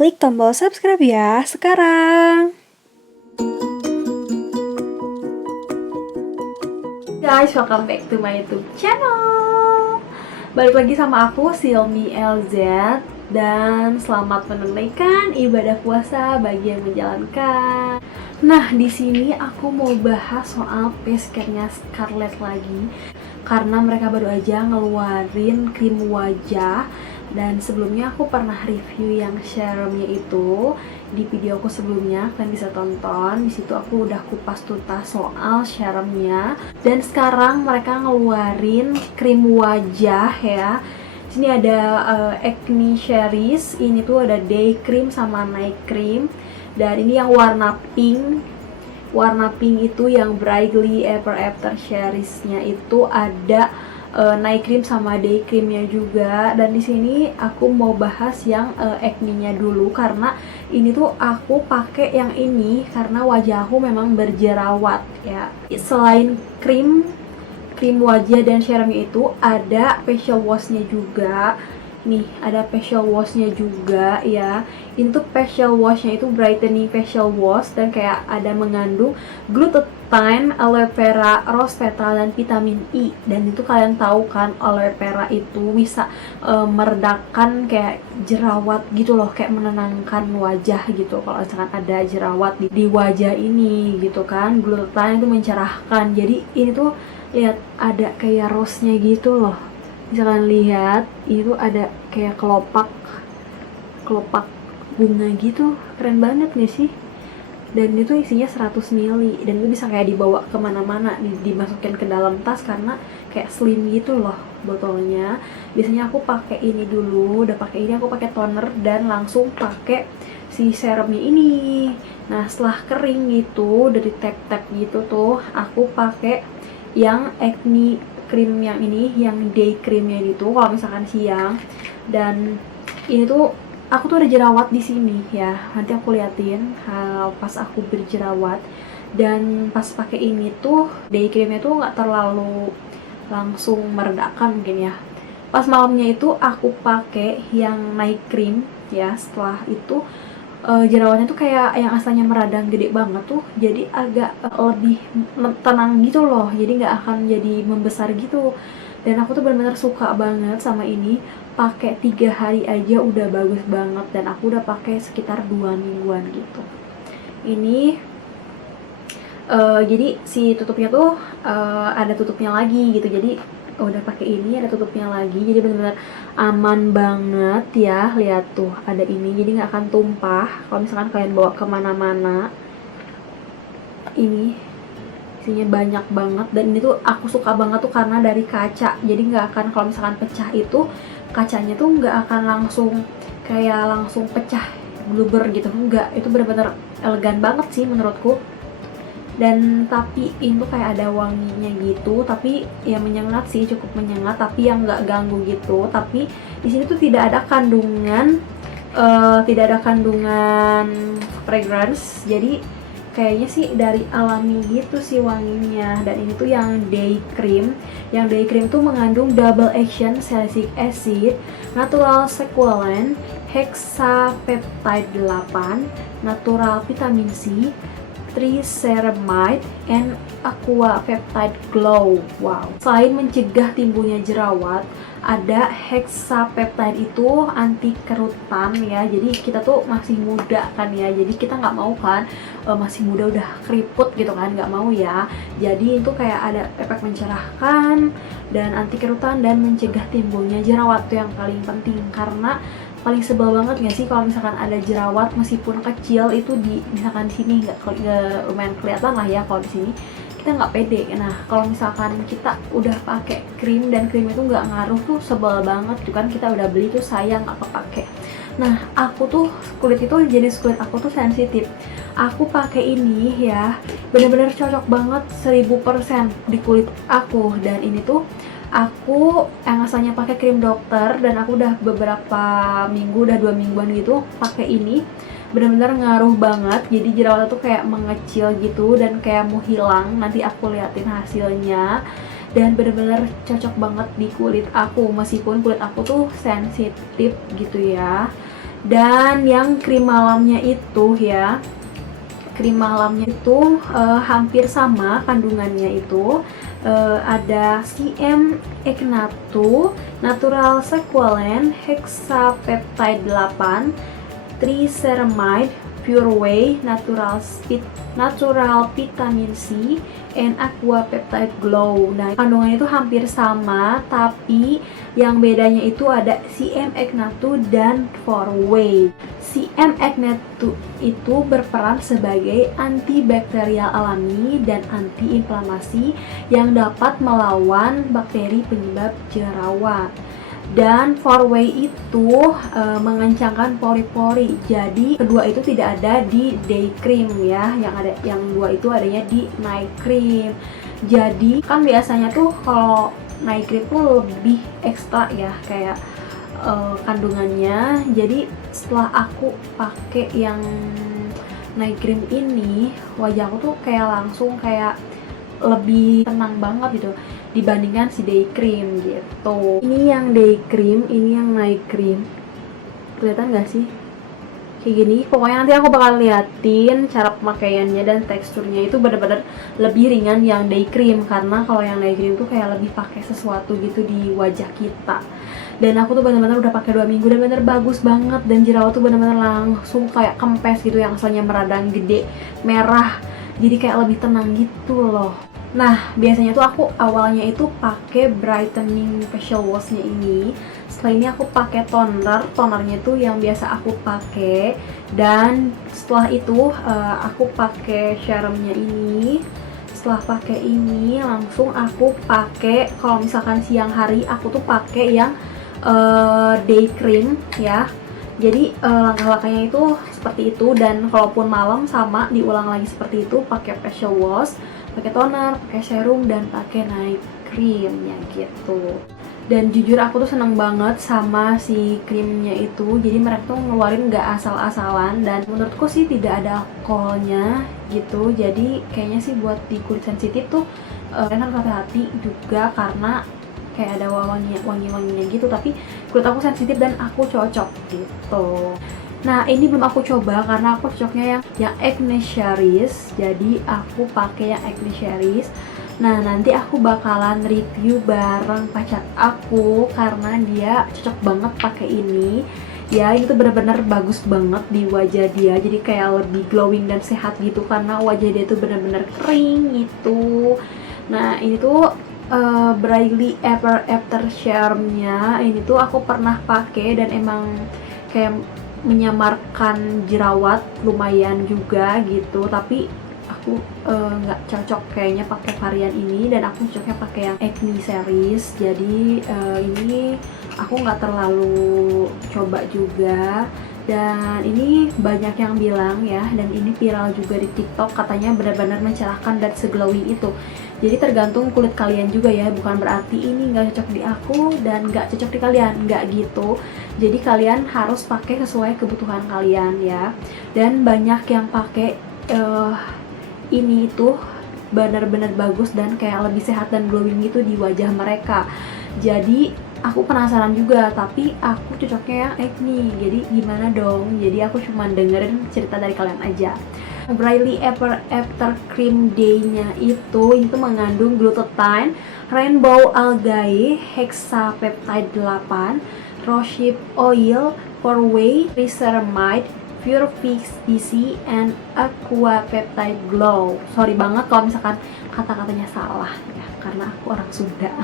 klik tombol subscribe ya sekarang. Guys, welcome back to my YouTube channel. Balik lagi sama aku, Silmi LZ. Dan selamat menunaikan ibadah puasa bagi yang menjalankan. Nah, di sini aku mau bahas soal face care-nya Scarlett lagi. Karena mereka baru aja ngeluarin krim wajah. Dan sebelumnya aku pernah review yang serumnya itu di video aku sebelumnya, kalian bisa tonton. Di situ aku udah kupas tuntas soal serumnya. Dan sekarang mereka ngeluarin krim wajah ya. Di sini ada acne series. Ini tuh ada day cream sama night cream. Dan ini yang warna pink. Warna pink itu yang brightly ever after seriesnya itu ada night cream sama day creamnya juga. Dan di sini aku mau bahas yang acne-nya dulu karena ini tuh aku pakai yang ini karena wajah aku memang berjerawat ya. Selain krim wajah dan serumnya itu ada facial wash-nya juga. Nih, ada facial wash-nya juga ya. Ini tuh facial wash-nya itu brightening facial wash dan kayak ada mengandung glutathione, aloe vera, rose petal, dan vitamin E. Dan itu kalian tahu kan, aloe vera itu bisa meredakan kayak jerawat gitu loh, kayak menenangkan wajah gitu. Kalau misalkan ada jerawat di wajah ini gitu kan, glutathione itu mencerahkan. Jadi ini tuh lihat ada kayak rose-nya gitu loh. Misalkan lihat, itu ada kayak kelopak bunga gitu, keren banget gak sih? Dan itu isinya 100 ml dan itu bisa kayak dibawa kemana-mana, dimasukin ke dalam tas karena kayak slim gitu loh botolnya. Biasanya aku pakai ini dulu, udah pakai ini aku pakai toner dan langsung pakai si serumnya ini. Nah setelah kering gitu, dari tap-tap gitu tuh, aku pakai yang acne cream yang ini, yang day creamnya gitu kalau misalkan siang. Dan ini tuh aku tuh ada jerawat di sini ya, nanti aku liatin pas aku berjerawat. Dan pas pakai ini tuh day creamnya tuh nggak terlalu langsung meredakan mungkin ya. Pas malamnya itu aku pakai yang night cream ya. Setelah itu jerawatnya tuh kayak yang asalnya meradang gede banget tuh jadi agak lebih tenang gitu loh, jadi nggak akan jadi membesar gitu. Dan aku tuh benar-benar suka banget sama ini, pakai 3 hari aja udah bagus banget. Dan aku udah pakai sekitar 2 mingguan gitu ini. Jadi si tutupnya tuh ada tutupnya lagi gitu, jadi udah pakai ini ada tutupnya lagi, jadi benar-benar aman banget ya. Lihat tuh ada ini, jadi nggak akan tumpah kalau misalkan kalian bawa kemana-mana. Ini isinya banyak banget dan ini tuh aku suka banget tuh karena dari kaca, jadi nggak akan, kalau misalkan pecah itu kacanya tuh nggak akan langsung kayak langsung pecah bluber gitu, enggak. Itu benar-benar elegan banget sih menurutku. Dan tapi itu kayak ada wanginya gitu, tapi ya menyengat sih, cukup menyengat, tapi yang nggak ganggu gitu. Tapi di sini tuh tidak ada kandungan fragrance, jadi kayaknya sih dari alami gitu sih wanginya. Dan ini tuh yang day cream. Yang day cream tuh mengandung double action salicylic acid, natural sequelant, hexapeptide 8, natural vitamin C, triceramide, and aqua peptide glow. Wow. Selain mencegah timbulnya jerawat, ada hexapeptide itu anti kerutan ya. Jadi kita tuh masih muda kan ya, jadi kita nggak mau kan masih muda udah keriput gitu kan, nggak mau ya. Jadi itu kayak ada efek mencerahkan dan anti kerutan dan mencegah timbulnya jerawat, tuh yang paling penting. Karena paling sebel banget gak sih kalau misalkan ada jerawat meskipun kecil itu misalkan di sini nggak lumayan kelihatan lah ya, kalau di sini kita nggak pede. Nah kalau misalkan kita udah pakai krim dan krim itu nggak ngaruh tuh sebel banget tuh kan, kita udah beli tuh sayang nggak kepake. Nah aku tuh kulit itu, jenis kulit aku tuh sensitif. Aku pakai ini ya, bener-bener cocok banget 1000% di kulit aku. Dan ini tuh aku yang asalnya pakai krim dokter dan aku udah beberapa minggu, udah 2 mingguan gitu pakai ini, benar-benar ngaruh banget. Jadi jerawatnya tuh kayak mengecil gitu dan kayak mau hilang. Nanti aku liatin hasilnya. Dan benar-benar cocok banget di kulit aku, meskipun kulit aku tuh sensitif gitu ya. Dan yang krim malamnya itu ya, krim malamnya itu hampir sama kandungannya itu. Ada CM Eknatu, Natural Sequalen, Hexapeptide 8, Triceramide, Pure Whey, Natural Vitamin C, and Aqua Peptide Glow. Nah, kandungannya itu hampir sama, tapi yang bedanya itu ada CM Eknatu dan Pure Whey. CM Eknatu itu berperan sebagai antibakterial alami dan antiinflamasi yang dapat melawan bakteri penyebab jerawat. Dan Pure Whey itu mengencangkan pori-pori. Jadi kedua itu tidak ada di day cream ya, yang dua itu adanya di night cream. Jadi kan biasanya tuh kalau night cream tuh lebih ekstra ya kayak kandungannya. Jadi setelah aku pakai yang night cream ini, wajahku tuh kayak langsung kayak lebih tenang banget gitu dibandingkan si day cream gitu. Ini yang day cream, ini yang night cream. Kelihatan gak sih? Kayak gini. Pokoknya nanti aku bakal liatin cara pemakaiannya dan teksturnya itu benar-benar lebih ringan yang day cream, karena kalau yang day cream tuh kayak lebih pakai sesuatu gitu di wajah kita. Dan aku tuh benar-benar udah pakai 2 minggu dan bener bagus banget, dan jerawat tuh benar-benar langsung kayak kempes gitu, yang asalnya meradang gede merah jadi kayak lebih tenang gitu loh. Nah, biasanya tuh aku awalnya itu pakai brightening facial wash-nya ini. Setelah ini aku pakai tonernya tuh yang biasa aku pakai, dan setelah itu aku pakai serumnya ini. Setelah pakai ini langsung aku pakai, kalau misalkan siang hari aku tuh pakai yang day cream ya. Jadi langkah-langkahnya itu seperti itu, dan kalaupun malam sama diulang lagi seperti itu, pakai facial wash, pakai toner, pakai serum, dan pakai night creamnya gitu. Dan jujur aku tuh seneng banget sama si krimnya itu. Jadi mereka tuh ngeluarin gak asal-asalan, dan menurutku sih tidak ada alkoholnya gitu. Jadi kayaknya sih buat di kulit sensitif tuh kalian harus hati-hati juga, karena kayak ada wangi-wanginya gitu. Tapi kulit aku sensitif dan aku cocok gitu. Nah, ini belum aku coba karena aku cocoknya yang Acne Series. Jadi aku pakai yang Acne Series. Nah, nanti aku bakalan review bareng pacar aku karena dia cocok banget pakai ini. Ya, ini tuh bener-bener bagus banget di wajah dia. Jadi kayak lebih glowing dan sehat gitu, karena wajah dia tuh bener-bener kering gitu. Nah, ini tuh Brightly Ever After Serum-nya. Ini tuh aku pernah pakai dan emang kayak menyamarkan jerawat lumayan juga gitu, tapi aku nggak cocok kayaknya pakai varian ini, dan aku cocoknya pakai yang Acne Series. Jadi ini aku nggak terlalu coba juga, dan ini banyak yang bilang ya, dan ini viral juga di TikTok, katanya benar-benar mencerahkan dan seglowing itu. Jadi tergantung kulit kalian juga ya, bukan berarti ini nggak cocok di aku dan nggak cocok di kalian, nggak gitu. Jadi kalian harus pakai sesuai kebutuhan kalian ya. Dan banyak yang pakai ini itu benar-benar bagus dan kayak lebih sehat dan glowing gitu di wajah mereka. Jadi aku penasaran juga, tapi aku cocoknya yang acne. Jadi gimana dong? Jadi aku cuma dengerin cerita dari kalian aja. Brightly Ever After Cream Day-nya itu mengandung glutathione, rainbow algae, hexapeptide 8, rosehip oil, Pure Whey, triceramide, Pure Fix DC, and Aqua Peptide Glow. Sorry banget kalau misalkan kata-katanya salah ya, karena aku orang Sunda.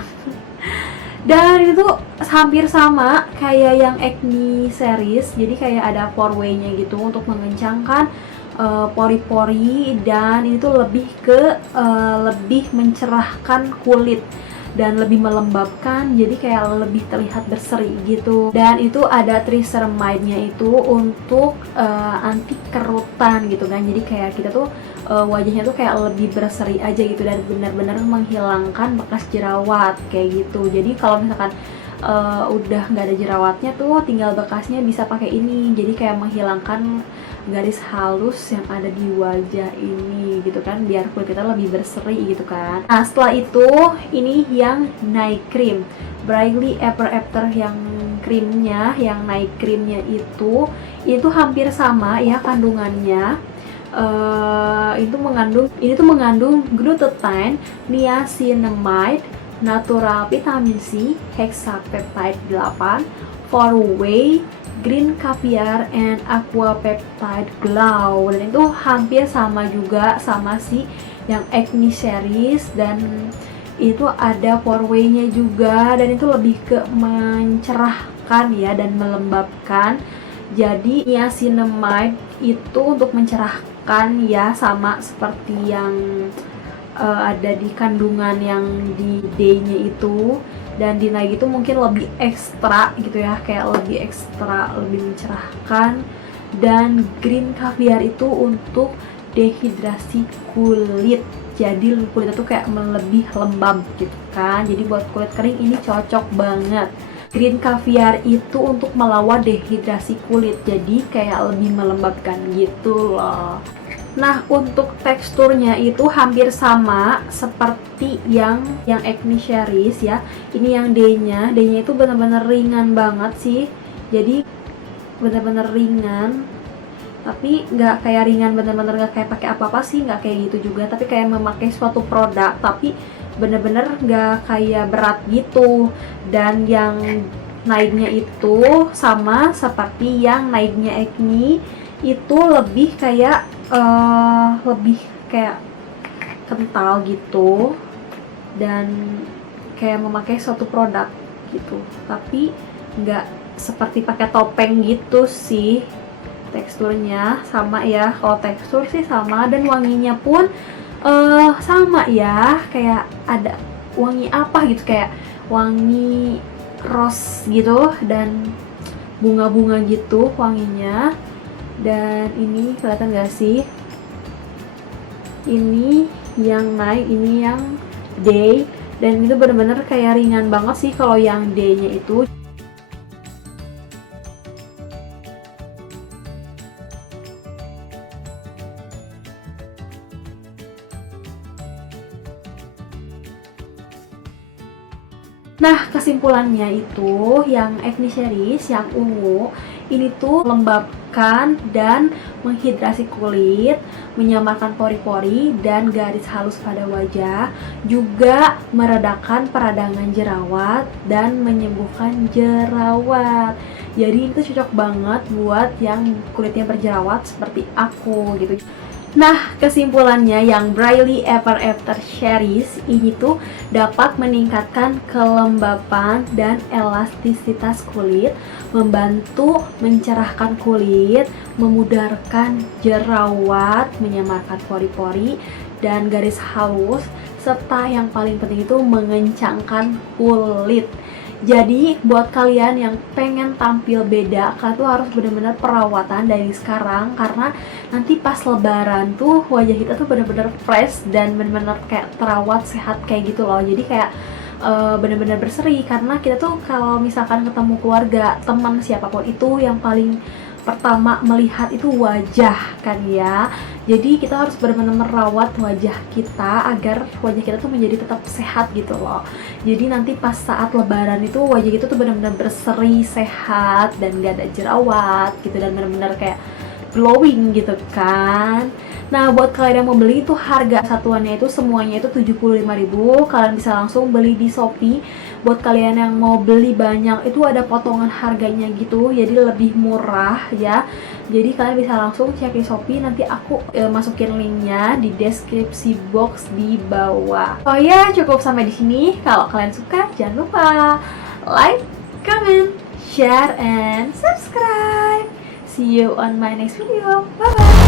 Dan itu hampir sama kayak yang Acne Series. Jadi kayak ada Pure Whey-nya gitu untuk mengencangkan pori-pori, dan itu lebih ke lebih mencerahkan kulit dan lebih melembabkan, jadi kayak lebih terlihat berseri gitu. Dan itu ada triceramide-nya itu untuk anti kerutan gitu kan. Jadi kayak kita tuh wajahnya tuh kayak lebih berseri aja gitu, dan benar-benar menghilangkan bekas jerawat kayak gitu. Jadi kalau misalkan udah nggak ada jerawatnya tuh, tinggal bekasnya, bisa pakai ini. Jadi kayak menghilangkan garis halus yang ada di wajah ini gitu kan, biar kulit kita lebih berseri gitu kan. Nah, setelah itu ini yang night cream, Brightly Ever After yang krimnya, yang night creamnya itu hampir sama ya kandungannya. Ini tuh mengandung glutathione, niacinamide, natural vitamin C, hexapeptide 8, 4-way, green caviar, and aqua peptide glow. Dan itu hampir sama juga sama si yang acne series, dan itu ada 4-way nya juga, dan itu lebih ke mencerahkan ya dan melembabkan. Jadi niacinamide itu untuk mencerahkan ya, sama seperti yang ada di kandungan yang di day-nya itu, dan di night itu mungkin lebih ekstra gitu ya, kayak lebih ekstra, lebih mencerahkan. Dan green caviar itu untuk dehidrasi kulit, jadi kulit itu kayak lebih lembab gitu kan. Jadi buat kulit kering ini cocok banget. Green caviar itu untuk melawan dehidrasi kulit, jadi kayak lebih melembabkan gitu loh. Nah, untuk teksturnya itu hampir sama seperti yang acne series ya. Ini yang day-nya itu benar-benar ringan banget sih. Jadi benar-benar ringan, tapi nggak kayak ringan benar-benar nggak kayak pakai apa-apa sih, nggak kayak gitu juga. Tapi kayak memakai suatu produk, tapi benar-benar nggak kayak berat gitu. Dan yang night-nya itu sama seperti yang night-nya acne, itu lebih kayak kental gitu, dan kayak memakai suatu produk gitu, tapi nggak seperti pakai topeng gitu sih. Teksturnya sama ya, kalau tekstur sih sama, dan wanginya pun sama ya, kayak ada wangi apa gitu, kayak wangi rose gitu dan bunga-bunga gitu wanginya. Dan ini kelihatan gak sih, ini yang night, ini yang day, dan itu bener-bener kayak ringan banget sih kalau yang day-nya itu. Nah, kesimpulannya itu yang acne series, yang ungu, ini tuh melembabkan dan menghidrasi kulit, menyamarkan pori-pori dan garis halus pada wajah, juga meredakan peradangan jerawat dan menyembuhkan jerawat. Jadi itu cocok banget buat yang kulitnya berjerawat seperti aku gitu. Nah, kesimpulannya yang Brightly Ever After series ini tuh dapat meningkatkan kelembapan dan elastisitas kulit, membantu mencerahkan kulit, memudarkan jerawat, menyamarkan pori-pori dan garis halus, serta yang paling penting itu mengencangkan kulit. Jadi buat kalian yang pengen tampil beda, kalian tuh harus benar-benar perawatan dari sekarang, karena nanti pas lebaran tuh wajah kita tuh benar-benar fresh dan benar-benar kayak terawat sehat kayak gitu loh. Jadi kayak benar-benar berseri, karena kita tuh kalau misalkan ketemu keluarga, teman, siapapun itu, yang paling pertama melihat itu wajah kan ya. Jadi kita harus benar-benar merawat wajah kita agar wajah kita tuh menjadi tetap sehat gitu loh. Jadi nanti pas saat lebaran itu wajah kita tuh benar-benar berseri, sehat, dan gak ada jerawat gitu, dan benar-benar kayak glowing gitu kan. Nah, buat kalian yang mau beli itu harga satuannya itu semuanya itu 75.000. Kalian bisa langsung beli di Shopee. Buat kalian yang mau beli banyak itu ada potongan harganya gitu, jadi lebih murah ya. Jadi kalian bisa langsung cek di Shopee, nanti aku masukin linknya di deskripsi box di bawah. Oh ya, cukup sampai di sini. Kalau kalian suka jangan lupa like, comment, share, and subscribe. See you on my next video. Bye bye.